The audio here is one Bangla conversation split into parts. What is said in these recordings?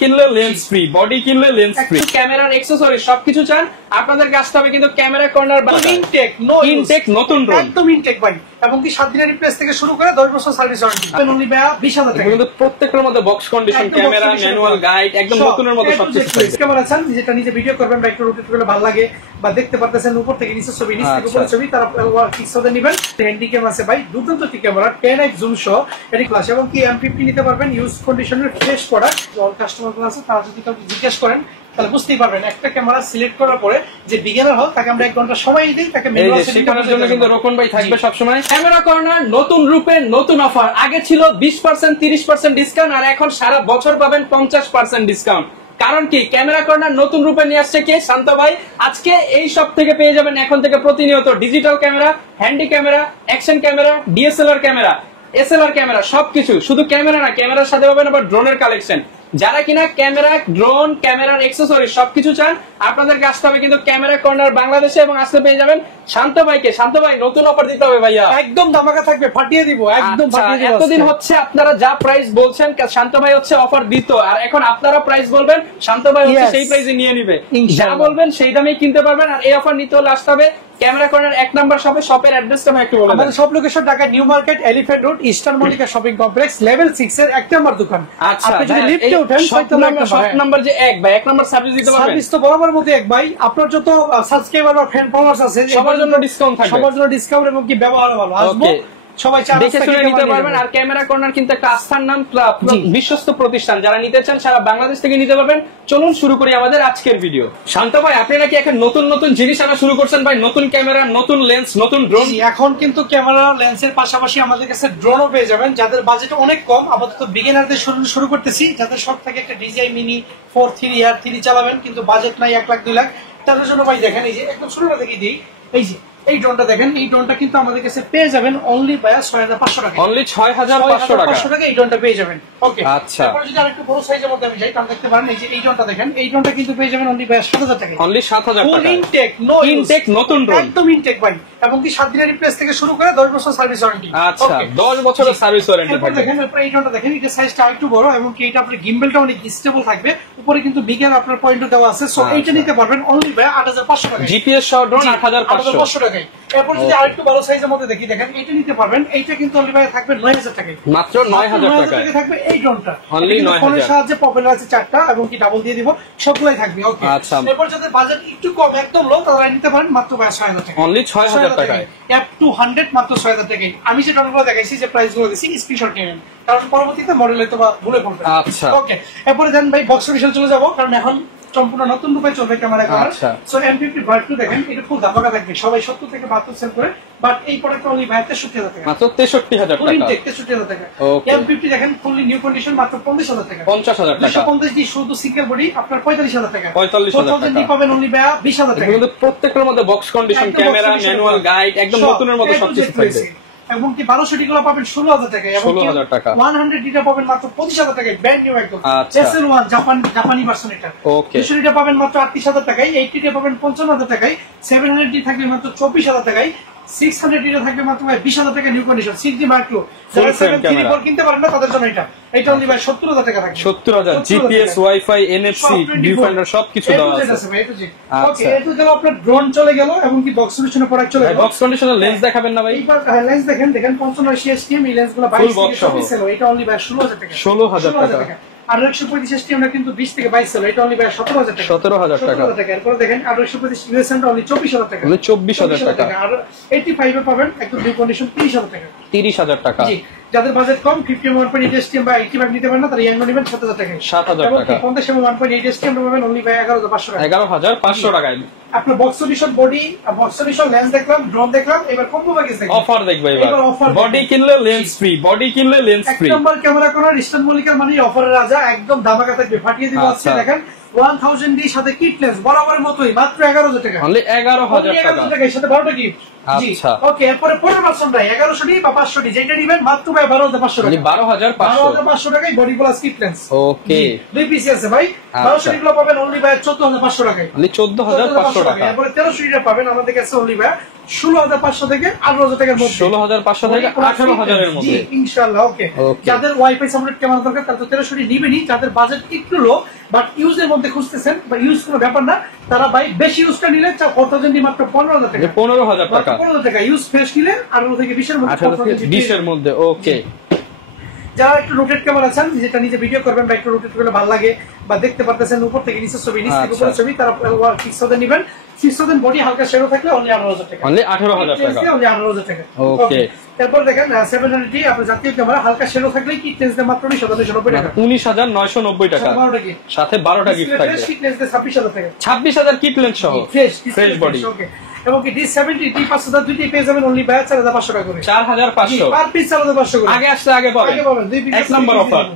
কিনলে লেন্স ফ্রি, বডি কিনলে লেন্স ফ্রি, ক্যামেরার অ্যাকসেসরি সবকিছু চান আপনাদের কাছে হবে কিন্তু ক্যামেরা কর্নার ইনটেক নতুন ড্রোন একদম ইনটেক ভাই, এবং কি 7 দিনের রিপ্লেস থেকে শুরু করে 10 বছর সার্ভিস ওয়ারেন্টি অনলি ভাই 20,000 টাকা। কিন্তু প্রত্যেকটার মধ্যে box condition, camera, manual guide একদম নতুনের মতো সবকিছু থাকবে। ক্যামেরা চান যেটা নিজে ভিডিও করবেন বা একটু রোটেট করলে ভালো লাগে বা দেখতে পারতেছেন উপর থেকে নিচে ছবি, নিচ থেকে উপরে ছবি, তারা পিক্সেল নেবেন। হ্যান্ডি ক্যামেরা আছে ভাই, দুর্দান্ত ক্যামেরা 10x জুম সহ এর ক্লাস, এবং কি M50 নিতে পারবেন ইউজ কন্ডিশনের ফ্রেশ প্রোডাক্ট। অল কাস্টমার আছে তারা যদি কাউকে জিজ্ঞেস করেন তাহলে বুঝতেই পারবেন একটা ক্যামেরা সিলেক্ট করার পরে যে বিগিনার হয় তাকে আমরা 1 ঘন্টা সময় দিই, তাকে শেখানোর জন্য কিন্তু রোকন ভাই থাকবে সব সময়। ক্যামেরা কর্নার নতুন রূপে নতুন অফার, আগে ছিল 20% 30% ডিসকাউন্ট, আর এখন সারা বছর পাবেন 50% ডিসকাউন্ট। কারণ কি, ক্যামেরা কর্নার নতুন রূপে নিয়ে আসছে কে? শান্ত ভাই। আজকে এই সব থেকে পেয়ে যাবেন এখন থেকে প্রতিনিয়ত digital camera, handy camera, action camera, DSLR camera, SLR camera, সবকিছু। শুধু ক্যামেরা না, ক্যামেরার সাথে পাবেন আবার ড্রোনের কালেকশন। যারা কিনা ক্যামেরা, ড্রোন, ক্যামেরার অ্যাকসেসরি সবকিছু চান আপনাদের কাছে হবে কিন্তু ক্যামেরা কর্নার বাংলাদেশে, এবং আসলে পেয়ে যাবেন শান্ত ভাইকে। শান্ত ভাই নতুন অফার দিতে হবে ভাইয়া, একদম ধামাকা থাকবে, ফাটিয়ে দিব, একদম ফাটিয়ে দিব। এতদিন হচ্ছে আপনারা যা প্রাইস বলছেন শান্ত ভাই হচ্ছে অফার দিত, আর এখন আপনারা প্রাইস বলবেন শান্ত ভাই হচ্ছে সেই প্রাইসে নিয়ে নিবে। যা বলবেন সেই দামেই কিনতে পারবেন। আর এই অফার নিতে হলে আসতে হবে ক্যামেরা কর্নার 1 নাম্বার শপে। শপের অ্যাড্রেসটা আমি একটু বলে দেব। আমাদের সব location Dhaka new market, elephant road, eastern Mallika shopping complex, level 6 এর 1 নাম্বার দোকান। আচ্ছা, আপনি যদি লিফটে ওঠেন শপ নাম্বার যে 1 ভাই, 1 নাম্বার সার্ভিস দিতে পারবেন। সার্ভিস তো বরাবর মতো 1 ভাই। আপনার যত সাবস্ক্রাইবার বা ফ্রেন্ড ফলোয়ার্স আছে সবার জন্য ডিসকাউন্ট থাকবে, সবার জন্য ডিসকাউন্ট, এবং কি ব্যবহার ভালো আসবে, সবাই দেখে শুনে নিতে পারবেন। আর ক্যামেরা কর্নার কিন্তু একটা আস্থার নাম, বিশ্বস্ত প্রতিষ্ঠান। যারা নিতে চান সারা বাংলাদেশ থেকে নিতে পারবেন। চলুন শুরু করি আমাদের আজকের ভিডিও। শান্ত ভাই, আপনি নাকি এখন নতুন নতুন জিনিস আনা শুরু করছেন ভাই, নতুন ক্যামেরা, নতুন লেন্স, নতুন ড্রোন। এখন কিন্তু ক্যামেরা লেন্সের পাশাপাশি আমাদের কাছে ড্রোনও পেয়ে যাবেন। যাদের বাজেট অনেক কম, আপাতত বিগিনারদের শুরু করতেছি। যাদের শখ থাকে একটা DJI মিনি 4 আর 3 চালাবেন কিন্তু বাজেট নাই 1 লাখ 2 লাখ, তাদের জন্য ভাই দেখেন এই যে একদম শুরুটা দেখিয়ে দিই। এই যে এই ড্রোনটা দেখেন, এই ড্রোনটা কিন্তু আমাদের কাছে পেয়ে যাবেন অনলি ভাইয়া 6500 টাকা। অনলি 6500 টাকা এই ড্রোনটা পেয়ে যাবেন। ওকে, আচ্ছা। তারপর যদি আরেকটু বড় সাইজের মধ্যে আমি যাই তাহলে দেখতে পারেন এই যে এই ড্রোনটা দেখেন, এই ড্রোনটা কিন্তু পেয়ে যাবেন অনলি ভাইয়া 7000 টাকা। অনলি 7000 টাকা। ইনটেক নতুন ড্রোন, একদম ইনটেক ভাই, এবং কি 7 দিনের রিপ্লেস থেকে শুরু করে 10 বছর সার্ভিস ওয়ারেন্টি। আচ্ছা, 10 বছরের সার্ভিস ওয়ারেন্টি থাকবে। দেখেন এই ড্রোনটা দেখেন, এটা সাইজটা একটু বড়, এবং কি এটা আপনার গিম্বলটা অনেক স্টেবল থাকবে। উপরে কিন্তু বিগের আপনার পয়েন্টও দেওয়া আছে। সো এইটা নিতে পারবেন অনলি ভাইয়া 8500 টাকা। জিপিএস সহ ড্রোন 8500 টাকায়। এরপর যদি আরেকটু বড় সাইজের মধ্যে দেখি, দেখেন এটা নিতে পারবেন। এইটা কিন্তু অনলি ভাইয়া থাকবে 9000 টাকায়, মাত্র 9000 টাকায় থাকবে এই ড্রোনটা। অনলি 9000। ফোনের সাহায্যে পপুলার আছে 4টা, এবং কি ডাবল দিয়ে দিব, সবগুলাই থাকবে। ওকে, আচ্ছা। এরপর যাদের বাজেট একটু কম, একদম লো, তারা নিতে পারেন মাত্র 6000 টাকা। অনলি 6000 টাকায়। F200 মাত্র 6000 টাকায়। আমি যে ড্রোনগুলো দেখাইছি, যে প্রাইস গুলো দিছি, স্ক্রিনশট নেবেন, কারণ পরবর্তীতে মডেল হয়তো বা ভুলে পড়বে। আচ্ছা, ওকে, এরপরে দেন ভাই বক্স সলিউশন চলে যাব, কারণ এখন সম্পূর্ণ নতুন রূপে চলবে ক্যামেরা করার। সো M50 ভার্ট 2 দেখেন, এটা ফুল ধামাকা থাকবে। সবাই 70 থেকে 72 সেল করে, বাট এই প্রোডাক্ট অনলি 63,000 টাকা, মাত্র 63,000 টাকা। 63,000 টাকা। M50 দেখেন ফুললি নিউ কন্ডিশন, মাত্র 50,000 টাকা। 50,000 টাকা। 250 জি শুধু সিঙ্গেল বডি আপনার 45,000 টাকা। 45,000 টাকা পাবেন অনলি 20,000 টাকা। কিন্তু প্রত্যেকটার মধ্যে box condition, camera, manual guide একদম নতুনের মতো সবকিছু থাকবে। এবং কি 1200 গুলো পাবেন 16,000 টাকায়, এবং 16,000 টাকা। 100 ডিটা পাবেন মাত্র 25,000 টাকায়, ব্র্যান্ড নিউ একদম। আচ্ছা। SL1 জাপানি ভার্সন এটা। ওকে, 200 ডিটা পাবেন মাত্র 38,000 টাকায়, 80 ডিটা পাবেন 55,000 টাকায়, 700 ডি থাকবে মাত্র 24,000 টাকায়, 600 ডিটা থাকবে মাত্র 20,000 টাকা new condition. 6D Mark II যারা 734 কিনতে পারেন না তাদের জন্য এটা অনলি ভাই 70,000 টাকা থাকবে। 70,000 জিপিএস, ওয়াইফাই, এনএফসি, ভিউফাইন্ডার সবকিছু দেওয়া আছে। ওকে, এটা গেল আপনার ড্রোন চলে গেল, এবং কি বক্স সলিউশনের প্রোডাক্ট চলে গেল। বক্স কন্ডিশনের লেন্স দেখাবেন না ভাই? এইবার লেন্স দেখেন, 55 STM এই লেন্সগুলো 22 থেকে 24 সেল, এটা অনলি ভাই 16,000 টাকা। 16,000 টাকা। আর 135 STM টা কিন্তু 20 থেকে 22 সেল, এটা অনলি ভাই 17,000 টাকা। 17,000 টাকা। এরপর দেখেন আর 125 USM টা অনলি 24,000 টাকা। অনলি 24,000 টাকা। আর 85 এ পাবেন একদম নিউ কন্ডিশন 30,000 টাকা। 30,000 টাকা। জি, যাদের বাজেট কম 51.8 STM বা 85 নিতে পারেন না, তারা ইয়াং নেবেন 7,000 টাকা। 7,000 টাকা। 50 এবং 1.8 STM পাবেন অনলি ভাই 11,500 টাকা। 11,500 টাকায়। আপনার box solution body, box solution lens দেখলাম, ড্রোন দেখলাম, এবার কম্বো প্যাকেজ দেখলাম। অফার দেখবে এবার। বডি কিনলে লেন্স ফ্রি, বডি কিনলে লেন্স ফ্রি। এক নম্বর ক্যামেরা করার ইস্টার্ন মল্লিকা মানে অফারের রাজা, একদম ধামাকা থাকবে, ফাটিয়ে দিব আজকে। দেখেন 1000 ডি সাথে কিট লেন্স বরাবরের মতোই মাত্র 11,000 টাকা। অনলি 11,000 টাকা। এর সাথে 12টা গিফট। আচ্ছা, ওকে, এরপর পরের ভার্সন ভাই 1100 ডি বা 500 ডি যেটা নিবেন মাত্র ভাই 12,500 টাকা। 12,500 টাকায় বডি প্লাস কিট লেন্স। ওকে, দুই পিস আছে ভাই। 1200 ডি গুলো পাবেন অনলি ভাই 14,500 টাকায়। অনলি 14,500 টাকা। এরপর 1300 ডি পাবেন আমাদের কাছে অনলি ভাই 16,500 থেকে 18,000 টাকার মধ্যে। 16,500 থেকে 18,000 এর মধ্যে ইনশাআল্লাহ। ওকে, যাদের ওয়াইফাই সাপোর্টেড ক্যামেরা দরকার তারা তো 1300 নিবেনই। যাদের বাজেট একটু লো বাট ইউজের মধ্যে খুঁজতেছেন বা ইউজ কোনো ব্যাপার না, তারা ভাই বেশি ইউজটা নিলে 14,000 মাত্র 15,000 টাকা। 15,000 টাকা 15,000 টাকা ইউজ ফ্রেশ নিলে 18 থেকে 20 এর মধ্যে 20 এর মধ্যে। ওকে, যারা একটু রোটেট ক্যামেরা আছেন, যেটা নিজে ভিডিও করবেন বা একটু রোটেট করলে ভালো লাগে বা দেখতে পারতেছেন উপর থেকে নিচের ছবি, নিচ থেকে উপরের ছবি, তারা 6,000 নেবেন। 6,000 বডি হালকা শেডো থাকলে অনলি 18,000 টাকা। অনলি 18,000 টাকা। অনলি 18,000 টাকা। ওকে, তারপর দেখেন 700D আপনার জাতীয় ক্যামেরা হালকা শেডো থাকলে কি টেন্স দেয় মাত্র 19,990 টাকা। 19,990 টাকা। সাথে 12টা গিফট থাকবে। ফিটনেস দেয় 26,000 টাকা। 26,000 কিট লেন্স সহ ফ্রেশ বডি। ওকে, এবং কি D70 D500 দুইটাই পেয়ে যাবেন অনলি 4,500 টাকা করে। 4,500 পার পিস 4,500 করে। আগে আসলে আগে পাবেন। দুই পিস এক নাম্বার অফার।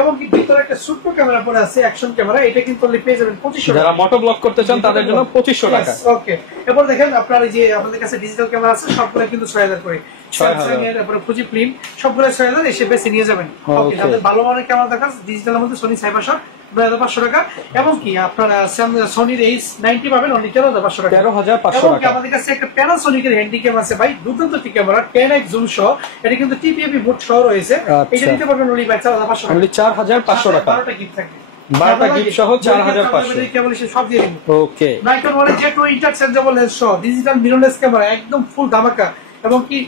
এবং কি ভিতরে একটা ছোট্ট ক্যামেরা পড়ে আছে অ্যাকশন ক্যামেরা, এটা কিন্তু অনলি পেয়ে যাবেন 2500 টাকা। যারা মোটো ব্লক করতে চান তাদের জন্য 2500 টাকা। ওকে, এরপর দেখেন আপনার এই যে আমাদের কাছে ডিজিটাল ক্যামেরা আছে সবগুলো কিন্তু 6,000 করে। স্যামসাং এর তারপরে ফুজি ফিল্ম সবগুলো 6,000 এসে বেশি নিয়ে যাবেন। ওকে, যাদের ভালো মানের ক্যামেরা দরকার ডিজিটালের মধ্যে সোনি সাইবাশট 9,500 টাকা। এবং কি আপনারা সোনির H90 পাবেন অনলি 13,500 টাকা। 13,500 এবং টাকা। আমাদের কাছে একটা প্যানাসোনিকের হ্যান্ডি ক্যাম আছে ভাই, দুর্দান্ত একটি ক্যামেরা 10x জুম সহ, এটা কিন্তু টিপিএপি মোড সহ রয়েছে। এটা নিতে পারবেন অনলি 4,500 টাকা। অনলি 4,500 টাকা। 12টা গিফট থাকবে। 12টা গিফট সহ 4,500। কেবল সব দিয়ে দিন। ওকে, নাইকন ওয়ান জেট ও ইন্টারচেঞ্জেবল লেন্স সহ ডিজিটাল মিররলেস ক্যামেরা একদম ফুল ধামাকা। এবং কি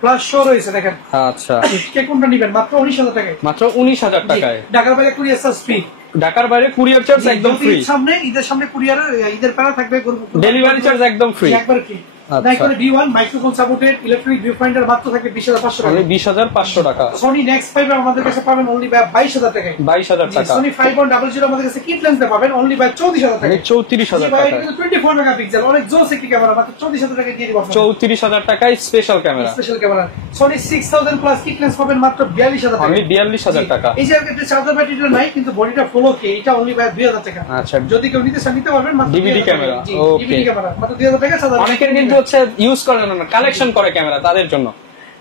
ফ্ল্যাশ শো রয়েছে দেখেন। আচ্ছা, কে কোনটা নেবেন মাত্র 19,000 টাকায়। মাত্র 19,000 টাকায়। ঢাকার বাইরে কুরিয়ার চার্জ ফ্রি। ঢাকার বাইরে কুরিয়ার চার্জ একদম ফ্রি। সামনে ঈদের সামনে কুরিয়ার ঈদের প্যারা থাকবে, ডেলিভারি চার্জ একদম ফ্রি। একবার free. Nikon D1 microphone supported electronic view finder মাত্র থাকবে 20,500 টাকা। অনলি 20,500 টাকা। সনি নেক্সট 5 আমাদের কাছে পাবেন অনলি 22,000 টাকায়। 22,000 টাকা। সনি 5.00 আমাদের কাছে কিট লেন্স পাবেন অনলি 34,000 টাকায়। 34,000 টাকা। 24 মেগাপিক্সেল অনেক জোস একটি ক্যামেরা মাত্র 34,000 টাকায় দিয়ে দিব আপনাদের। 34,000 টাকায় special camera. Special camera Sony 6000 plus kit lens পাবেন মাত্র 42,000 টাকা। অনলি 42,000 টাকা। এই যে একটা চার্জার ব্যাটারিটা নাই কিন্তু বডিটা ফুল ওকে, এটা অনলি 2,000 টাকা। আচ্ছা, যদি কেউ নিতে চান নিতে পারবেন মাত্র ডিভিডি ক্যামেরা। ওকে, ডিভিডি ক্যামেরা মাত্র 2,000 টাকা। অনেকের কিন্তু হচ্ছে ইউজ করে না, কালেকশন করে ক্যামেরা, তাদের জন্য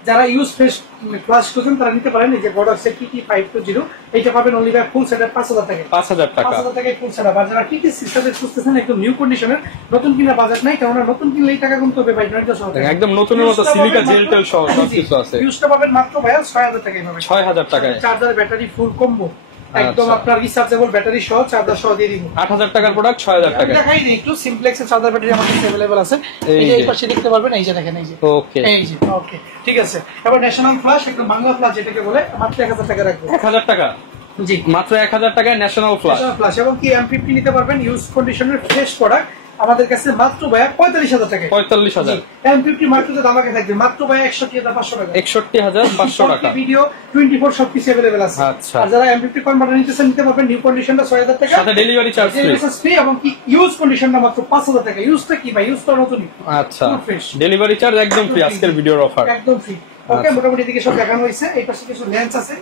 যারা ইউজ ফেস ক্লাস করছেন তারা নিতে পারেন। এই যে বড়ক্স TT520 এটা পাবেন অনলি 5 সেটআপ 5,000 টাকা। 5,000 টাকা। 5,000 টাকায় ফুল সেটআপ। আর যারা TT সিস্টেমে খুঁজতেছেন একদম নিউ কন্ডিশনের, নতুন কিনা বাজেট নাই, কারণ নতুন কিনলেই টাকা কমতে হবে ভাই। 9,000 টাকা একদম নতুনের মতো সিলিকা জেল টেল সহ সবকিছু আছে। ইউজটা পাবেন মাত্র ভাই 6,000 টাকায় পাবেন। 6,000 টাকায় চার্জার ব্যাটারি ফুল কম্বো একদম আপনার রিচার্জেবল ব্যাটারি সহ চার্জার সহ দিয়ে দিব। 8,000 টাকার প্রোডাক্ট 6,000 টাকা। দেখাই দিই একটু সিমপ্লেক্সের চার্জার ব্যাটারি আমাদের কাছে अवेलेबल আছে। এই যে এই পাশে দেখতে পারবেন, এই যে দেখেন, এই যে ওকে, এই যে ওকে ঠিক আছে। এবার ন্যাশনাল ফ্ল্যাশ একদম বাংলা ফ্ল্যাশ যেটাকে বলে মাত্র 1,000 টাকা রাখবো। 1,000 টাকা। জি, মাত্র 1,000 টাকায় ন্যাশনাল ফ্ল্যাশ। ফ্ল্যাশ এবং কি M50 নিতে পারবেন ইউজ কন্ডিশনের ফ্রেশ প্রোডাক্ট আমাদের কাছে মাত্র ভাই 45,000 টাকা। 45,000। M50 মার্কেটে দামাকে থাকবে মাত্র ভাই 61,500 টাকা। 61,500 টাকা। ভিডিও 24 সবকিছু अवेलेबल আছে। আচ্ছা, আর যারা M50 কনভার্টার নিতেছেন নিতে পারবেন নিউ কন্ডিশনটা 6,000 টাকা, সাথে ডেলিভারি চার্জ ফ্রি। এবং কি ইউজ কন্ডিশনটা মাত্র 5,000 টাকা। ইউজটা কি ভাই, ইউজ তো নতুনই। আচ্ছা, ডেলিভারি চার্জ একদম ফ্রি। আজকের ভিডিওর অফার একদম ফ্রি। ওকে, মোটামুটি দিকে সব দেখানো হয়েছে। এই পাশে কিছু লেন্স আছে,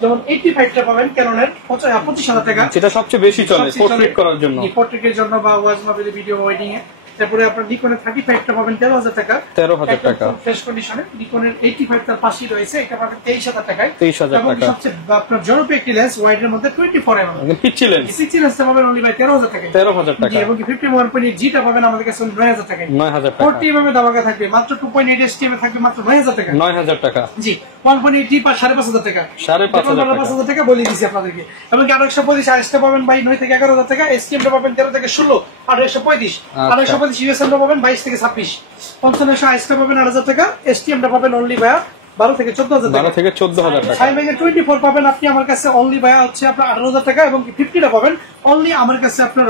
যেমন 85টা পাবেন ক্যাননের 25,000 টাকা, যেটা সবচেয়ে বেশি চলে পোর্ট্রেট করার জন্য, পোর্ট্রেটের জন্য বা ওয়াজ মাহফিলে ভিডিও ওয়েডিং এ। তারপরে আপনার নিকনের 35টা পাবেন 13,000 টাকা। 13,000 টাকা ফ্রেশ কন্ডিশনে। নিকনের 85 তার পাশেই রয়েছে, এটা পাবেন 23,000 টাকায়। 23,000 এবং টাকা। সবচেয়ে আপনার জনপ্রিয় একটি লেন্স ওয়াইড এর মধ্যে 24 mm পিচ্ছি লেন্স, পিচ্ছি লেন্সটা পাবেন অনলি বাই 13,000 টাকায়। 13,000 টাকা। এবং 51.8 জিটা পাবেন আমাদের কাছে 9,000 টাকায়। 9,000 টাকা। 40 mm দামাকা থাকবে মাত্র 2.8 STM থাকবে মাত্র 9,000 টাকা। 9,000 টাকা। জি, 1.8 জি 5,500 টাকা। 5,500 টাকা বলে দিয়েছি আপনাদেরকে। এবং 825 আইএসটা পাবেন ভাই 9 থেকে 11,000 টাকা। এসটিএমটা পাবেন 13 থেকে 16, 835 825 ইউএসএমটা পাবেন 22 থেকে 26, 55 আইএসটা পাবেন 8,000 টাকা। এসটিএমটা পাবেন অনলি ভাই 12 থেকে 14,000 টাকা। 12 থেকে 14,000 টাকা। সাইমেগের 24 পাবেন আপনি আমার কাছে অনলি ভাই হচ্ছে আপনার 18,000 টাকা। এবং 50টা পাবেন অনলি আমার কাছে আপনার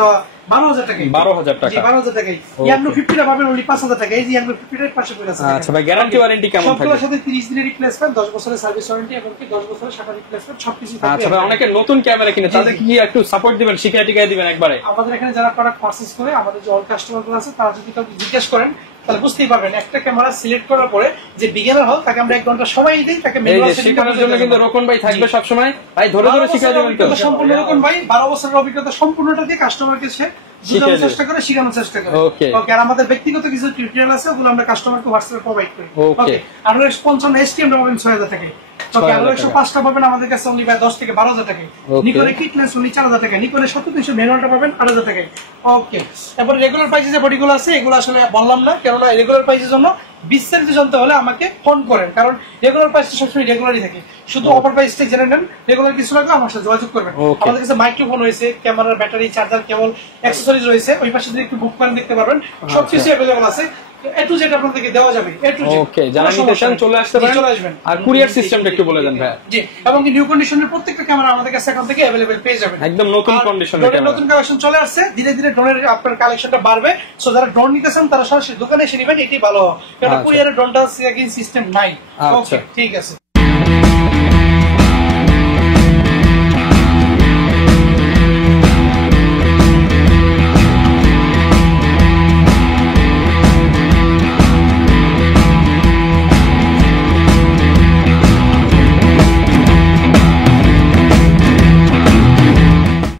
12,000 টাকা। 12,000 টাকা। 12,000 টাকায়। ইয়াংনো 50টা পাবেন অনলি 5,000 টাকা। এই যে ইয়াংনো 50 এর পাশে পড়ে আছে। আচ্ছা ভাই, গ্যারান্টি ওয়ারেন্টি কেমন থাকবে? সবগুলোর সাথে 30 দিনের রিপ্লেসমেন্ট, 10 বছরের সার্ভিস ওয়ারেন্টি এবং 10 বছরের শাটার রিপ্লেসমেন্ট সবকিছু থাকবে। আচ্ছা ভাই, অনেকে নতুন ক্যামেরা কিনে, তাদের কি একটু সাপোর্ট দিবেন, শিখিয়ে দিবেন একবারে? আমাদের এখানে যারা প্রোডাক্ট পারচেজ করে, আমাদের যে অল কাস্টমার গুলো আছে, তারা যদি কাউকে জিজ্ঞেস করেন তাহলে বুঝতেই পারবেন। একটা ক্যামেরা সিলেক্ট করার পরে যে বিগিনার হল তাকে আমরা 1 ঘন্টা সময় দিই, তাকে ম্যানুয়াল শেখানোর জন্য কিন্তু রোকন ভাই থাকবে সব সময়। ভাই ধরে ধরে শিখিয়ে দিবেন তো। সম্পূর্ণ রোকন ভাই 12 বছরের অভিজ্ঞতা সম্পূর্ণটা দিয়ে কাস্টমারকে সে বোঝানোর চেষ্টা করে, শেখানোর চেষ্টা করে। ওকে। আর আমাদের ব্যক্তিগত কিছু টিউটোরিয়াল আছে, ওগুলো আমরা কাস্টমারকে হোয়াটসঅ্যাপে প্রোভাইড করি। ওকে। আর 55 STM পাবেন 6,000 টাকায়। ওকে আর 105টা পাবেন আমাদের কাছে অনলি ভাই 10 থেকে 12000 টাকায়। নিকনের কিট লেন্স অনলি 4000 টাকা, নিকনের 70300 ম্যানুয়ালটা পাবেন 8000 টাকায়। ওকে তারপর রেগুলার প্রাইসে যে বডিগুলো আছে এগুলো আসলে বললাম না, কেননা রেগুলার প্রাইসের জন্য বিস্তারিত জানতে হলে আমাকে ফোন করেন, কারণ রেগুলার প্রাইসটা সবসময় রেগুলারই থাকে। শুধু অফার প্রাইসটা জেনে নেন, রেগুলার কিছু লাগবে আমার সাথে যোগাযোগ করবেন। আমাদের কাছে মাইক্রোফোন রয়েছে, ক্যামেরা, ব্যাটারি, চার্জার, কেবল, অ্যাকসেসরিজ রয়েছে। ওই পাশে যদি একটু বুক করে দেখতে পারবেন, সবকিছু অ্যাভেলেবল আছে। এ টু জেড আপনাদেরকে দেওয়া যাবে। এ টু জেড ওকে, যারা নিতে চান চলে আসতে পারেন, চলে আসবেন। আর কুরিয়ার সিস্টেমটা একটু বলে দেন ভাই। জি, এবং কি নিউ কন্ডিশনের প্রত্যেকটা ক্যামেরা আমাদের কাছে এখন থেকে अवेलेबल পেয়ে যাবেন, একদম নতুন কন্ডিশনের ক্যামেরা। নতুন কালেকশন চলে আসছে, ধীরে ধীরে ড্রোনের আপনার কালেকশনটা বাড়বে। সো যারা ড্রোন নিতে চান তারা সরাসরি দোকানে এসে নেবেন, এটি ভালো হবে, কারণ কুরিয়ারের ড্রোনটা সিস্টেম নাই। ওকে ঠিক আছে।